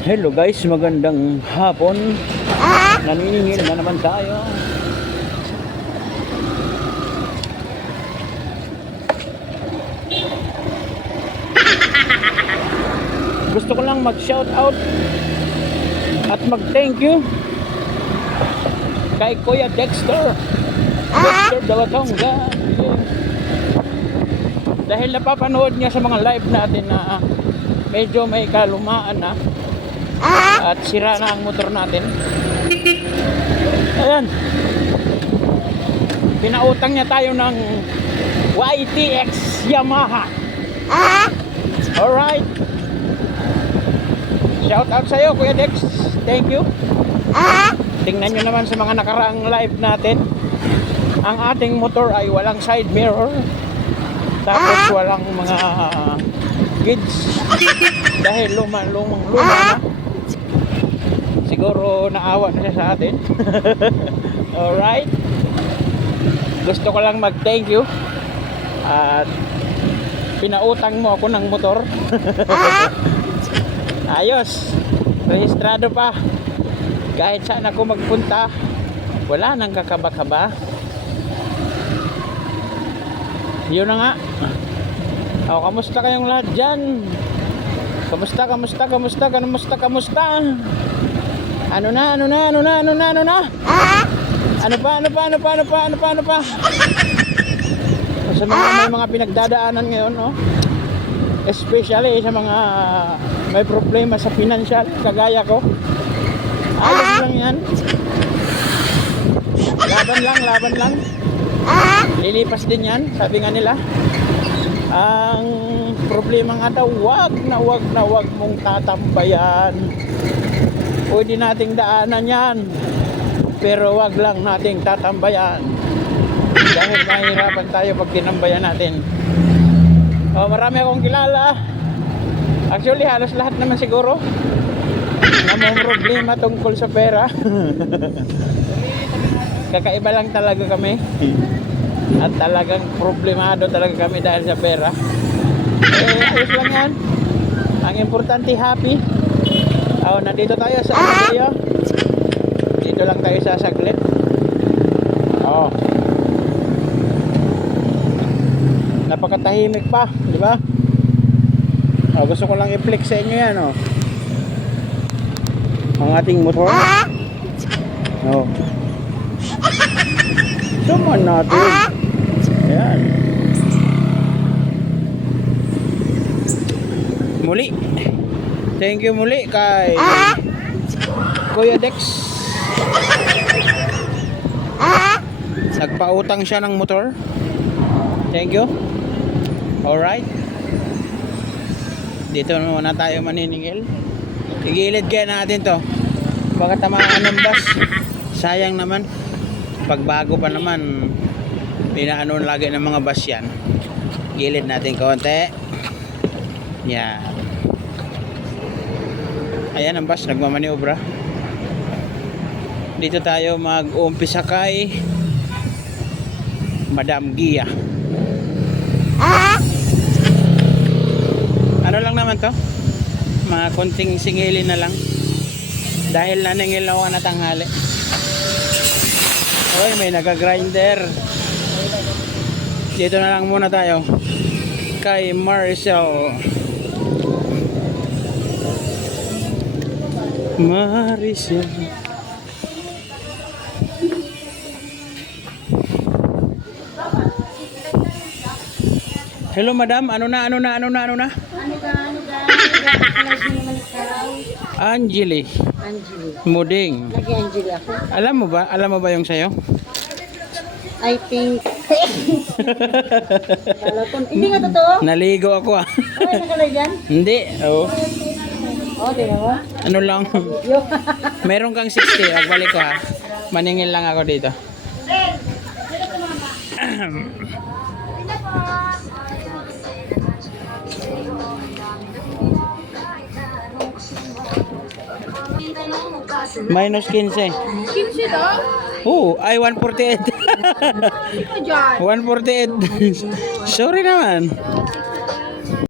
Hello guys, magandang hapon. Naniningil na naman tayo. Gusto ko lang mag-shout out at mag-thank you kay Kuya Dexter Dawatonga. Dahil napapanood niya sa mga live natin na medyo may kalumaan na at sira na ang motor natin. Ayan, pinautang niya tayo ng YTX Yamaha. Alright, shout out sa'yo Kuya Dex, thank you. Tingnan nyo naman sa mga nakaraang live natin, ang ating motor ay walang side mirror, tapos walang mga kids dahil luma na. Siguro naawa na siya sa atin. Alright, gusto ko lang mag thank you at pinautang mo ako ng motor. Ayos, rehistrado pa. Kahit saan ako magpunta, wala nang kakaba-kaba. Yun na nga. O, kamusta kayong lahat dyan? Kamusta? Ano na? Ano pa? Sa mga may mga pinagdadaanan ngayon, no? Especially sa mga may problema sa financial, kagaya ko. Ayos lang yan. Laban lang. Lilipas din yan, sabi nga nila. Ang problema nga daw, wag mong tatambayan. Pwede nating daanan yan, pero wag lang nating tatambayan dahil mahirapan tayo pag tinambayan natin. Marami akong kilala, actually halos lahat naman siguro, na may problema tungkol sa pera. Kakaiba lang talaga kami at talagang problemado talaga kami dahil sa pera. Ayos lang yan, ang importante happy. Nandito tayo sa area. Dito lang tayo sa saglit. Napakatahimik pa, di ba? Gusto ko lang i-flex sa inyo yan, ang ating motor. Suman natin. Ayan. Muli, thank you muli kay Kuya Dex. Nagpautang siya ng motor. Thank you. Alright, dito muna tayo maniningil. Igilid kaya natin to, baka tamaan ng bus. Sayang naman, pagbago pa naman, pinaano lagi ng mga bus yan. Gilid natin konti. Yan. Ayan ang bus, nagmamaniobra. Dito tayo mag-uumpisa kay Madam Gia. Ano lang naman to, mga konting singilin na lang dahil naningil na ako na tanghali. Oy, may nagagrinder. Dito na lang muna tayo kay Maricel. Hello madam, ano na? Angeli Muding. Lagi Angeli ako. Alam mo ba yung sayo? I think. Hindi nga totoo. Naligo ako ah. Ay, nakalay dyan? Hindi. Tingnan mo. Ano lang. Meron kang 60. Agbalik ko ha. Maningil lang ako dito. Minus 15. 15 daw? Oo, ay 148. Ikaw dyan. 148. Sorry naman.